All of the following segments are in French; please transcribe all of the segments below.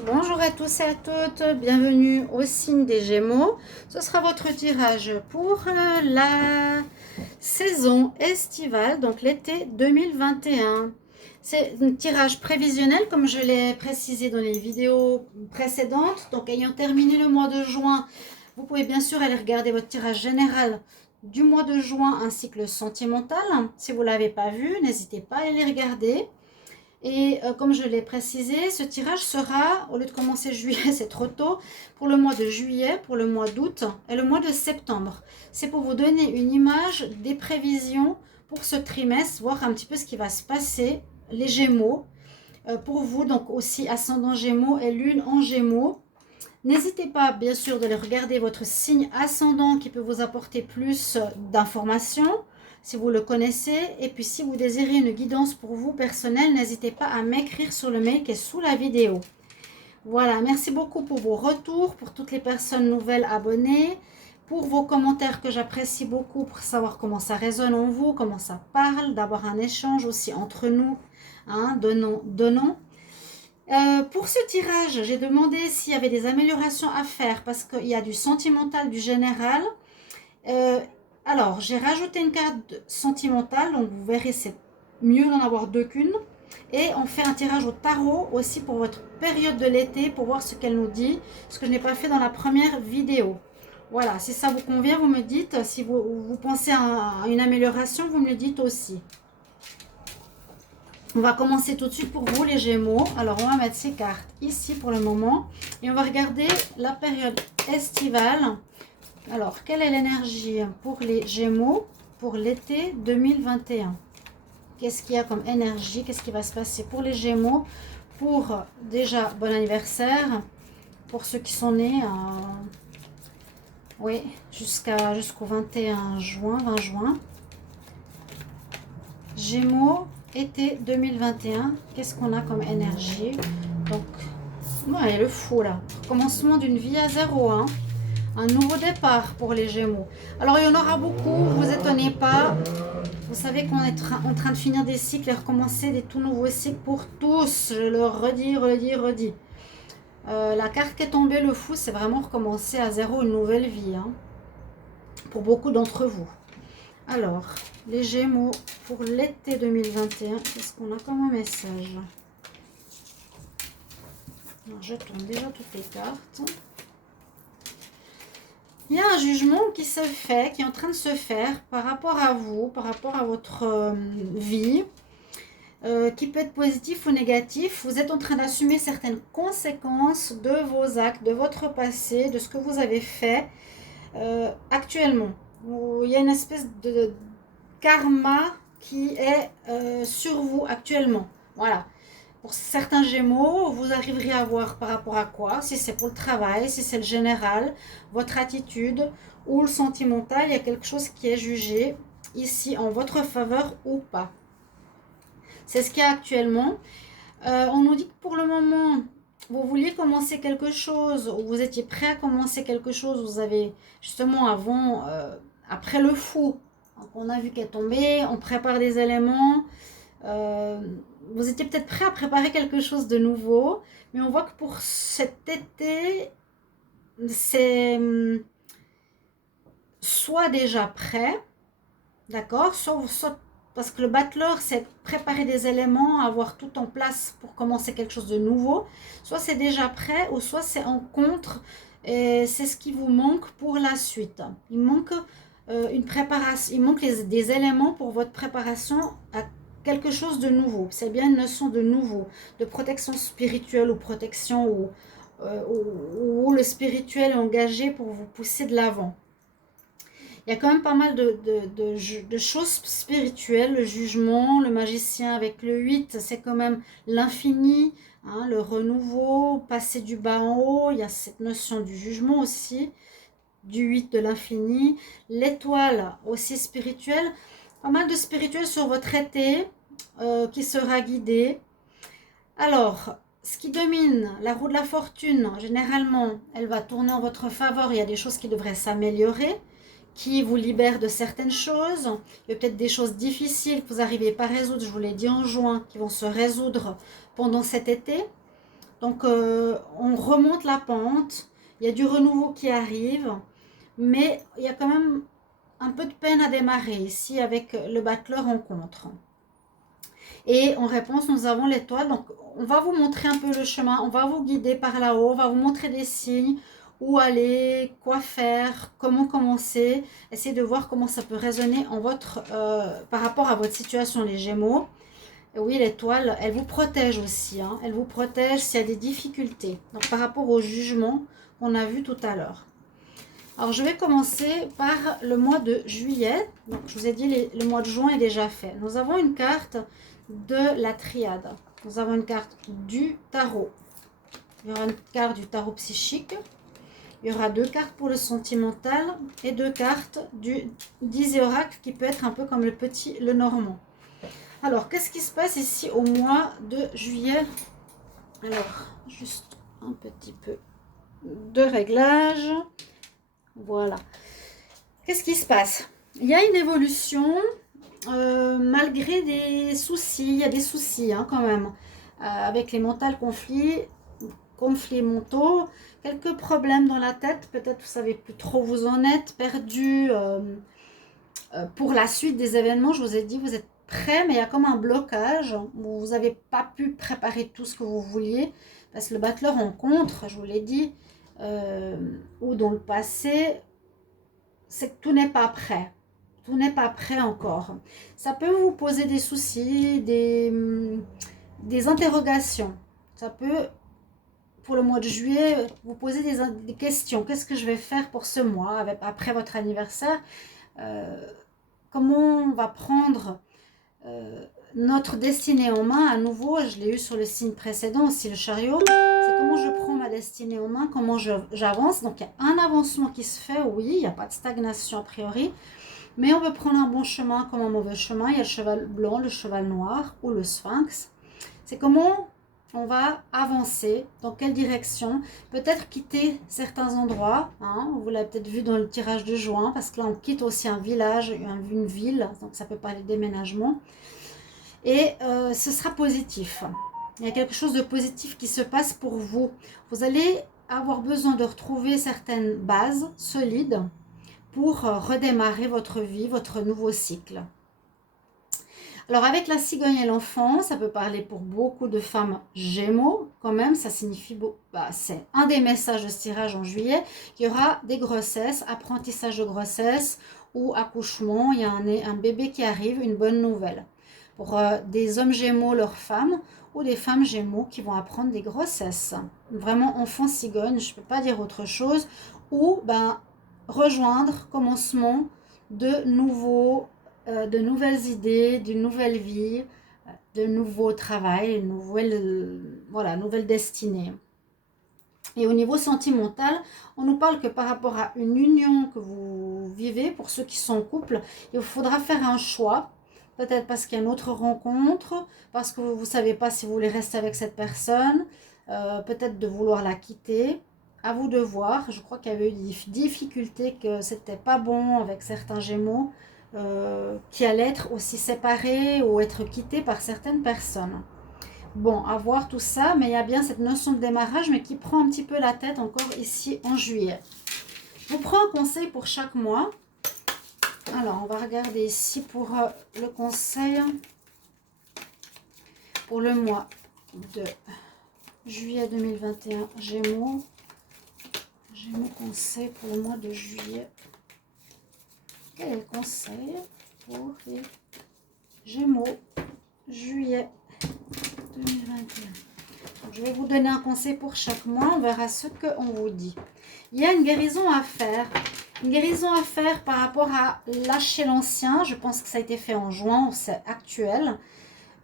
Bonjour à tous et à toutes, bienvenue au signe des Gémeaux. Ce sera votre tirage pour la saison estivale, donc l'été 2021. C'est un tirage prévisionnel comme je l'ai précisé dans les vidéos précédentes. Donc ayant terminé le mois de juin, vous pouvez bien sûr aller regarder votre tirage général du mois de juin ainsi que le sentimental. Si vous ne l'avez pas vu, n'hésitez pas à aller les regarder. Et comme je l'ai précisé, ce tirage sera, au lieu de commencer juillet, c'est trop tôt, pour le mois de juillet, pour le mois d'août et le mois de septembre. C'est pour vous donner une image des prévisions pour ce trimestre, voir un petit peu ce qui va se passer, les Gémeaux, pour vous, donc aussi ascendant Gémeaux et Lune en Gémeaux. N'hésitez pas, bien sûr, de regarder votre signe ascendant qui peut vous apporter plus d'informations si vous le connaissez. Et puis, si vous désirez une guidance pour vous personnelle, n'hésitez pas à m'écrire sur le mail qui est sous la vidéo. Voilà, merci beaucoup pour vos retours, pour toutes les personnes nouvelles abonnées, pour vos commentaires que j'apprécie beaucoup pour savoir comment ça résonne en vous, comment ça parle, d'avoir un échange aussi entre nous, hein, donnant. Pour ce tirage, j'ai demandé s'il y avait des améliorations à faire parce qu'il y a du sentimental, du général. Euh, alors, j'ai rajouté une carte sentimentale, donc vous verrez, c'est mieux d'en avoir deux qu'une. Et on fait un tirage au tarot aussi pour votre période de l'été pour voir ce qu'elle nous dit, ce que je n'ai pas fait dans la première vidéo. Voilà, si ça vous convient, vous me dites. Si vous pensez à une amélioration, vous me le dites aussi. On va commencer tout de suite pour vous les Gémeaux. Alors on va mettre ces cartes ici pour le moment. Et on va regarder la période estivale. Alors quelle est l'énergie pour les Gémeaux pour l'été 2021? Qu'est-ce qu'il y a comme énergie? Qu'est-ce qui va se passer pour les Gémeaux? Pour déjà bon anniversaire. Pour ceux qui sont nés oui, jusqu'au 21 juin, 20 juin. Gémeaux, été 2021, qu'est-ce qu'on a comme énergie? Donc, ouais, le fou là. Commencement d'une vie à zéro, hein. Un nouveau départ pour les Gémeaux. Alors, il y en aura beaucoup, vous étonnez pas. Vous savez qu'on est en train de finir des cycles et recommencer des tout nouveaux cycles pour tous. Je le redis. La carte qui est tombée, le fou, c'est vraiment recommencer à zéro une nouvelle vie, hein, pour beaucoup d'entre vous. Alors, les Gémeaux pour l'été 2021, qu'est-ce qu'on a comme message? Alors, je tourne déjà toutes les cartes. Il y a un jugement qui se fait, qui est en train de se faire par rapport à vous, par rapport à votre vie, qui peut être positif ou négatif. Vous êtes en train d'assumer certaines conséquences de vos actes, de votre passé, de ce que vous avez fait actuellement. Il y a une espèce de karma qui est sur vous actuellement. Voilà. Pour certains Gémeaux, vous arriverez à voir par rapport à quoi, si c'est pour le travail, si c'est le général, votre attitude ou le sentimental, il y a quelque chose qui est jugé ici en votre faveur ou pas. C'est ce qu'il y a actuellement. On nous dit que pour le moment, vous vouliez commencer quelque chose, ou vous étiez prêt à commencer quelque chose, vous avez justement après le fou, donc on a vu qu'elle tombait, on prépare des éléments, vous étiez peut-être prêt à préparer quelque chose de nouveau, mais on voit que pour cet été, c'est soit déjà prêt, d'accord, soit parce que le battleur, c'est préparer des éléments, avoir tout en place pour commencer quelque chose de nouveau. Soit c'est déjà prêt, ou soit c'est en contre, et c'est ce qui vous manque pour la suite. Il manque une préparation, il manque des éléments pour votre préparation à quelque chose de nouveau. C'est bien une notion de nouveau, de protection spirituelle ou protection où le spirituel est engagé pour vous pousser de l'avant. Il y a quand même pas mal de choses spirituelles, le jugement, le magicien avec le 8, c'est quand même l'infini, hein, le renouveau, passer du bas en haut, il y a cette notion du jugement aussi, du 8 de l'infini, l'étoile aussi spirituelle, pas mal de spirituel sur votre été qui sera guidé. Alors, ce qui domine, la roue de la fortune, généralement, elle va tourner en votre faveur, il y a des choses qui devraient s'améliorer, qui vous libère de certaines choses. Il y a peut-être des choses difficiles que vous n'arrivez pas à résoudre, je vous l'ai dit en juin, qui vont se résoudre pendant cet été. Donc, on remonte la pente, il y a du renouveau qui arrive, mais il y a quand même un peu de peine à démarrer ici avec le battleur en contre. Et en réponse, nous avons l'étoile. Donc, on va vous montrer un peu le chemin, on va vous guider par là-haut, on va vous montrer des signes, où aller, quoi faire, comment commencer. Essayez de voir comment ça peut résonner en par rapport à votre situation, les Gémeaux. Et oui, l'étoile, elle vous protège aussi. Hein. Elle vous protège s'il y a des difficultés. Donc, par rapport au jugement qu'on a vu tout à l'heure. Alors, je vais commencer par le mois de juillet. Donc, je vous ai dit, le mois de juin est déjà fait. Nous avons une carte de la triade. Nous avons une carte du tarot. Il y aura une carte du tarot psychique. Il y aura 2 cartes pour le sentimental et 2 cartes du 10 oracle qui peut être un peu comme le normand. Alors, qu'est-ce qui se passe ici au mois de juillet? Alors, juste un petit peu de réglage. Voilà. Qu'est-ce qui se passe? Il y a une évolution, malgré des soucis. Il y a des soucis hein, quand même. Avec les mentales conflits mentaux, quelques problèmes dans la tête. Peut-être vous ne savez plus trop où vous en êtes, perdu pour la suite des événements. Je vous ai dit, vous êtes prêt, mais il y a comme un blocage. Vous n'avez pas pu préparer tout ce que vous vouliez. Parce que le battleur en contre, je vous l'ai dit, ou dans le passé, c'est que tout n'est pas prêt. Tout n'est pas prêt encore. Ça peut vous poser des soucis, des interrogations. Ça peut, pour le mois de juillet, vous poser des questions. Qu'est-ce que je vais faire pour ce mois, après votre anniversaire? Comment on va prendre notre destinée en main? À nouveau, je l'ai eu sur le signe précédent aussi, le chariot. C'est comment je prends ma destinée en main, comment j'avance. Donc, il y a un avancement qui se fait, oui, il n'y a pas de stagnation a priori. Mais on veut prendre un bon chemin comme un mauvais chemin. Il y a le cheval blanc, le cheval noir ou le sphinx. C'est comment on va avancer, dans quelle direction. Peut-être quitter certains endroits. Hein, vous l'avez peut-être vu dans le tirage de juin, parce que là, on quitte aussi un village, une ville. Donc, ça peut parler de déménagement. Et ce sera positif. Il y a quelque chose de positif qui se passe pour vous. Vous allez avoir besoin de retrouver certaines bases solides pour redémarrer votre vie, votre nouveau cycle. Alors avec la cigogne et l'enfant, ça peut parler pour beaucoup de femmes Gémeaux quand même, ça signifie, c'est un des messages de ce tirage en juillet, qu'il y aura des grossesses, apprentissage de grossesse ou accouchement, il y a un bébé qui arrive, une bonne nouvelle. Pour des hommes Gémeaux, leurs femmes, ou des femmes Gémeaux qui vont apprendre des grossesses. Vraiment enfant cigogne, je ne peux pas dire autre chose, ou rejoindre commencement de nouvelles idées, d'une nouvelle vie, de nouveaux travail, nouvelle destinée. Et au niveau sentimental, on nous parle que par rapport à une union que vous vivez, pour ceux qui sont en couple, il vous faudra faire un choix. Peut-être parce qu'il y a une autre rencontre, parce que vous ne savez pas si vous voulez rester avec cette personne, peut-être de vouloir la quitter. À vous de voir. Je crois qu'il y avait eu des difficultés, que c'était pas bon avec certains Gémeaux, qui allaient être aussi séparés ou être quittés par certaines personnes. Bon, à voir tout ça, mais il y a bien cette notion de démarrage, mais qui prend un petit peu la tête encore ici en juillet. Je vous prends un conseil pour chaque mois. Alors, on va regarder ici pour le conseil pour le mois de juillet 2021, Gémeaux. Gémeaux conseil pour le mois de juillet. Quel est le conseil pour les Gémeaux, juillet 2021? Donc, je vais vous donner un conseil pour chaque mois. On verra ce qu'on vous dit. Il y a une guérison à faire. Une guérison à faire par rapport à lâcher l'ancien. Je pense que ça a été fait en juin, c'est actuel.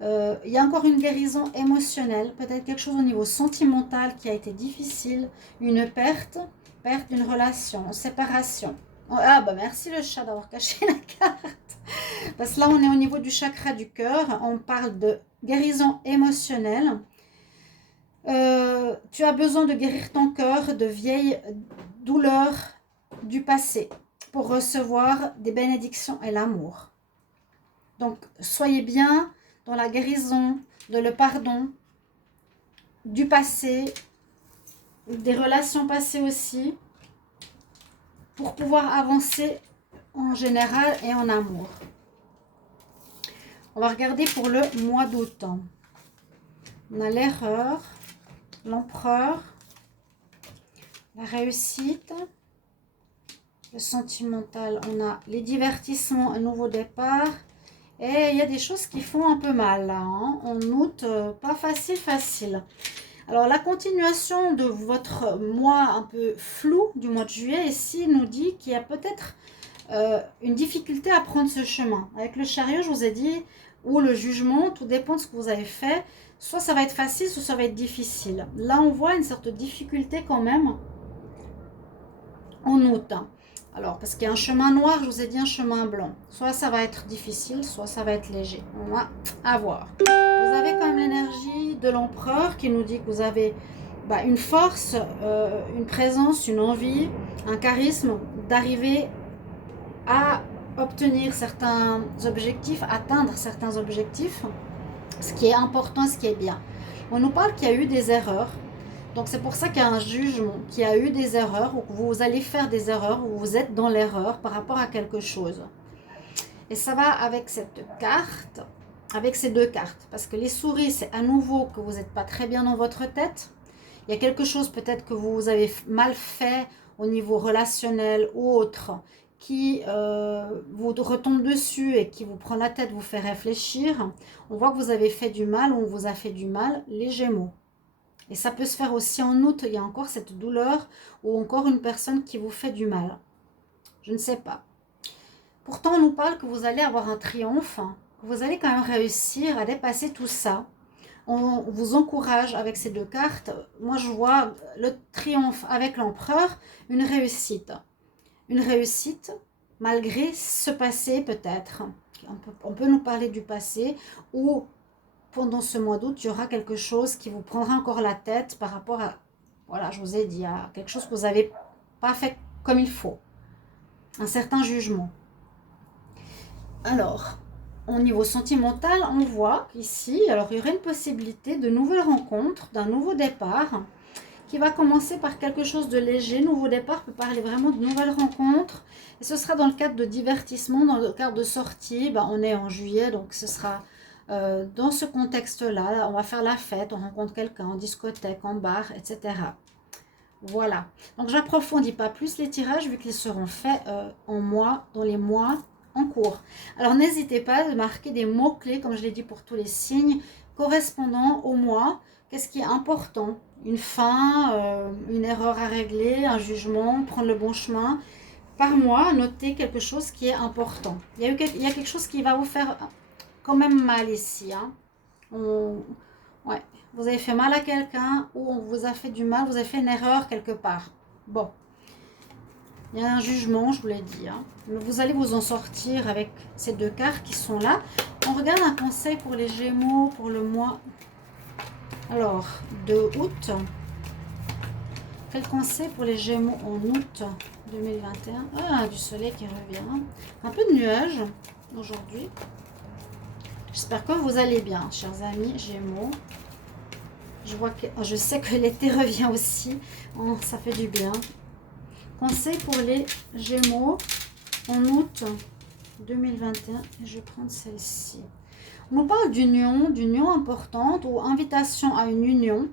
Il y a encore une guérison émotionnelle. Peut-être quelque chose au niveau sentimental qui a été difficile. Une perte d'une relation, séparation. Ah bah merci le chat d'avoir caché la carte. Parce que là on est au niveau du chakra du cœur. On parle de guérison émotionnelle. Tu as besoin de guérir ton cœur de vieilles douleurs du passé pour recevoir des bénédictions et l'amour. Donc soyez bien dans la guérison, de le pardon, du passé, des relations passées aussi, pour pouvoir avancer en général et en amour. On va regarder pour le mois d'août. On a l'erreur, l'empereur, la réussite, le sentimental, on a les divertissements, un nouveau départ. Et il y a des choses qui font un peu mal là, hein. En août, pas facile. Alors la continuation de votre mois un peu flou du mois de juillet ici nous dit qu'il y a peut-être une difficulté à prendre ce chemin. Avec le chariot, je vous ai dit, ou le jugement, tout dépend de ce que vous avez fait. Soit ça va être facile, soit ça va être difficile. Là, on voit une sorte de difficulté quand même en août. Alors, parce qu'il y a un chemin noir, je vous ai dit un chemin blanc. Soit ça va être difficile, soit ça va être léger. On va voir. Vous avez quand même l'énergie de l'empereur qui nous dit que vous avez une force, une présence, une envie, un charisme d'arriver à obtenir certains objectifs, atteindre certains objectifs, ce qui est important, ce qui est bien. On nous parle qu'il y a eu des erreurs. Donc c'est pour ça qu'il y a un jugement, qu'il y a eu des erreurs, ou que vous allez faire des erreurs, ou vous êtes dans l'erreur par rapport à quelque chose. Et ça va avec cette carte, avec ces deux cartes. Parce que les souris, c'est à nouveau que vous n'êtes pas très bien dans votre tête. Il y a quelque chose peut-être que vous avez mal fait au niveau relationnel ou autre, qui vous retombe dessus et qui vous prend la tête, vous fait réfléchir. On voit que vous avez fait du mal, ou on vous a fait du mal, les Gémeaux. Et ça peut se faire aussi en août, il y a encore cette douleur ou encore une personne qui vous fait du mal. Je ne sais pas. Pourtant, on nous parle que vous allez avoir un triomphe, que vous allez quand même réussir à dépasser tout ça. On vous encourage avec ces deux cartes. Moi, je vois le triomphe avec l'empereur, une réussite. Une réussite malgré ce passé peut-être. On peut nous parler du passé ou pendant ce mois d'août, il y aura quelque chose qui vous prendra encore la tête par rapport à, voilà, je vous ai dit, à quelque chose que vous n'avez pas fait comme il faut. Un certain jugement. Alors, au niveau sentimental, on voit qu'ici, alors il y aurait une possibilité de nouvelles rencontres, d'un nouveau départ, qui va commencer par quelque chose de léger. Nouveau départ peut parler vraiment de nouvelles rencontres. Et ce sera dans le cadre de divertissement, dans le cadre de sortie. On est en juillet, donc ce sera dans ce contexte-là. On va faire la fête, on rencontre quelqu'un en discothèque, en bar, etc. Voilà. Donc, j'approfondis pas plus les tirages vu qu'ils seront faits dans les mois en cours. Alors, n'hésitez pas à marquer des mots-clés, comme je l'ai dit pour tous les signes, correspondant au mois. Qu'est-ce qui est important? Une fin, une erreur à régler, un jugement, prendre le bon chemin. Par mois, notez quelque chose qui est important. Il y a quelque chose qui va vous faire quand même mal ici. Hein. Ouais. Vous avez fait mal à quelqu'un ou on vous a fait du mal, vous avez fait une erreur quelque part. Bon. Il y a un jugement, je vous l'ai dit. Hein. Mais vous allez vous en sortir avec ces deux cartes qui sont là. On regarde un conseil pour les Gémeaux pour le mois... Alors, de août. Quel conseil pour les Gémeaux en août 2021? Ah, du soleil qui revient. Un peu de nuages aujourd'hui. J'espère que vous allez bien, chers amis Gémeaux. Je sais que l'été revient aussi. Oh, ça fait du bien. Conseil pour les Gémeaux en août 2021. Je vais prendre celle-ci. On nous parle d'union importante ou invitation à une union.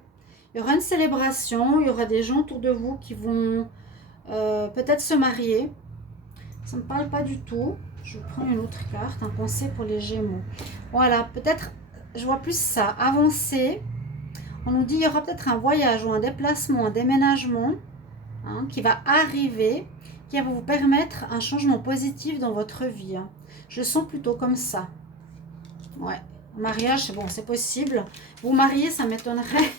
Il y aura une célébration, il y aura des gens autour de vous qui vont peut-être se marier. Ça ne me parle pas du tout. Je prends une autre carte, un conseil pour les Gémeaux. Voilà, peut-être, je vois plus ça, avancer. On nous dit qu'il y aura peut-être un voyage ou un déplacement, un déménagement qui va arriver, qui va vous permettre un changement positif dans votre vie. Hein. Je le sens plutôt comme ça. Ouais, mariage, bon, c'est possible. Vous marier, ça m'étonnerait.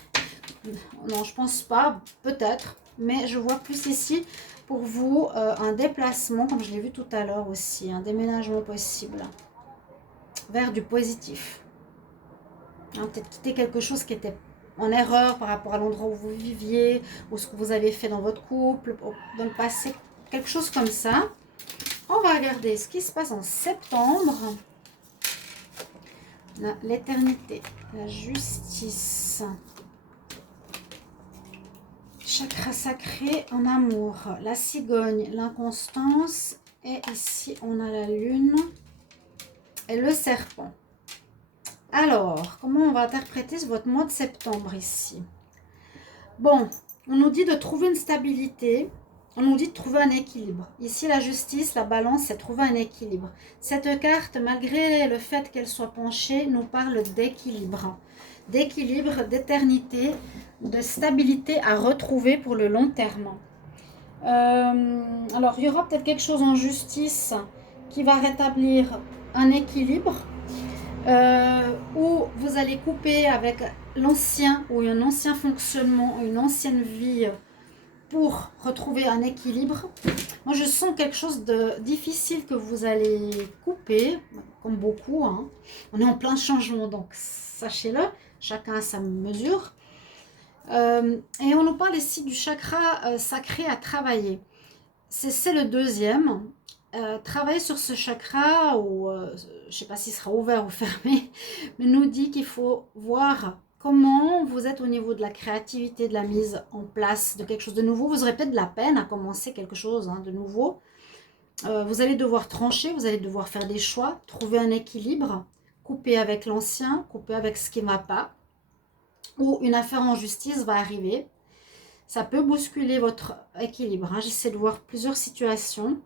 Non, je pense pas, peut-être. Mais je vois plus ici, pour vous, un déplacement, comme je l'ai vu tout à l'heure aussi. Un déménagement possible. Vers du positif. Hein, peut-être quitter quelque chose qui était en erreur par rapport à l'endroit où vous viviez, ou ce que vous avez fait dans votre couple, dans le passé. Quelque chose comme ça. On va regarder ce qui se passe en septembre. L'éternité, la justice, chakra sacré en amour, la cigogne, l'inconstance. Et ici, on a la lune et le serpent. Alors, comment on va interpréter votre mois de septembre ici? Bon, on nous dit de trouver une stabilité. On nous dit de trouver un équilibre. Ici, la justice, la balance, c'est trouver un équilibre. Cette carte, malgré le fait qu'elle soit penchée, nous parle d'équilibre. D'équilibre, d'éternité, de stabilité à retrouver pour le long terme. Alors, il y aura peut-être quelque chose en justice qui va rétablir un équilibre. Où vous allez couper avec l'ancien ou un ancien fonctionnement, une ancienne vie pour retrouver un équilibre. Moi, je sens quelque chose de difficile que vous allez couper, comme beaucoup. Hein. On est en plein changement, donc sachez-le, chacun à sa mesure. Et on nous parle ici du chakra sacré à travailler. C'est le deuxième. Travailler sur ce chakra, ou je ne sais pas s'il sera ouvert ou fermé, mais nous dit qu'il faut voir comment vous êtes au niveau de la créativité, de la mise en place de quelque chose de nouveau. Vous aurez peut-être de la peine à commencer quelque chose de nouveau. Vous allez devoir trancher, vous allez devoir faire des choix, trouver un équilibre, couper avec l'ancien, couper avec ce qui ne va pas, ou une affaire en justice va arriver. Ça peut bousculer votre équilibre. J'essaie de voir plusieurs situations.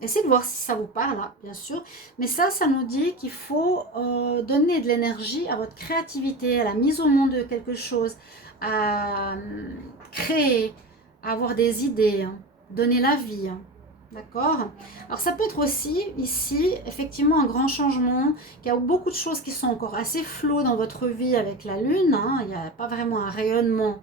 Essayez de voir si ça vous parle, bien sûr. Mais ça nous dit qu'il faut donner de l'énergie à votre créativité, à la mise au monde de quelque chose, à créer, à avoir des idées, donner la vie. D'accord? Alors ça peut être aussi, ici, effectivement, un grand changement. Il y a beaucoup de choses qui sont encore assez floues dans votre vie avec la Lune. Il n'y a pas vraiment un rayonnement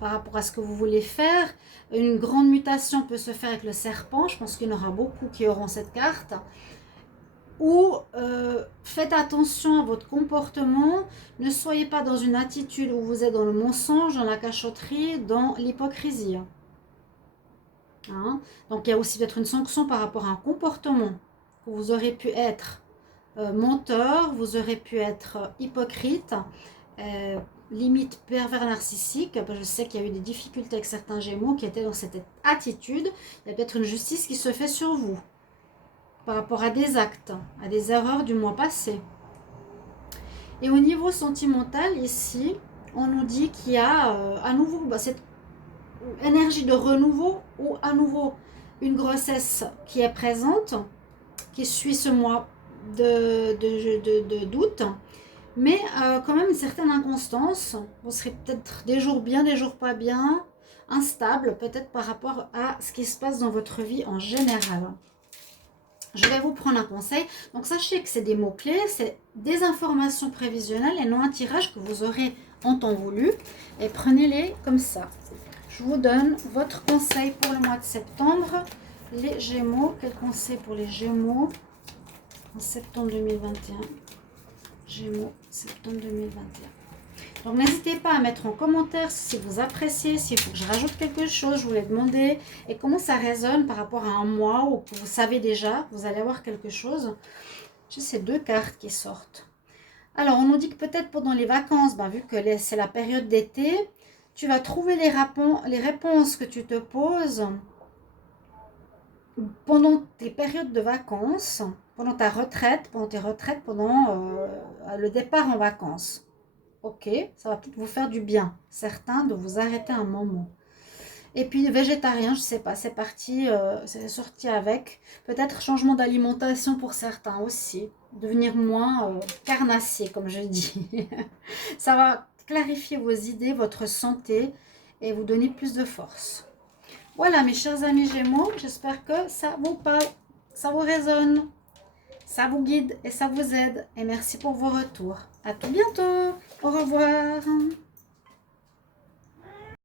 par rapport à ce que vous voulez faire. Une grande mutation peut se faire avec le serpent. Je pense qu'il y en aura beaucoup qui auront cette carte. Ou faites attention à votre comportement. Ne soyez pas dans une attitude où vous êtes dans le mensonge, dans la cachotterie, dans l'hypocrisie. Donc il y a aussi peut-être une sanction par rapport à un comportement que vous aurez pu être menteur, vous aurez pu être hypocrite, limite pervers narcissique. Je sais qu'il y a eu des difficultés avec certains Gémeaux qui étaient dans cette attitude. Il y a peut-être une justice qui se fait sur vous par rapport à des actes, à des erreurs du mois passé. Et au niveau sentimental, ici, on nous dit qu'il y a à nouveau cette énergie de renouveau ou à nouveau une grossesse qui est présente, qui suit ce mois d'août. Mais quand même une certaine inconstance. Vous serez peut-être des jours bien, des jours pas bien, instable peut-être par rapport à ce qui se passe dans votre vie en général. Je vais vous prendre un conseil. Donc sachez que c'est des mots-clés, c'est des informations prévisionnelles et non un tirage que vous aurez en temps voulu. Et prenez-les comme ça. Je vous donne votre conseil pour le mois de septembre. Les Gémeaux, quel conseil pour les Gémeaux en septembre 2021? Gémeaux, septembre 2021. Donc n'hésitez pas à mettre en commentaire si vous appréciez, s'il faut que je rajoute quelque chose, je vous l'ai demandé, et comment ça résonne par rapport à un mois où vous savez déjà, vous allez avoir quelque chose. J'ai ces deux cartes qui sortent. Alors on nous dit que peut-être pendant les vacances, vu que c'est la période d'été, tu vas trouver les réponses que tu te poses pendant tes périodes de vacances, pendant ta retraite, pendant le départ en vacances. Ok, ça va peut-être vous faire du bien, certains, de vous arrêter un moment. Et puis végétarien, je sais pas, c'est parti, c'est sorti avec. Peut-être changement d'alimentation pour certains aussi, devenir moins carnassier, comme je dis. Ça va clarifier vos idées, votre santé et vous donner plus de force. Voilà mes chers amis Gémeaux, j'espère que ça vous parle, ça vous résonne, ça vous guide et ça vous aide. Et merci pour vos retours. À tout bientôt. Au revoir.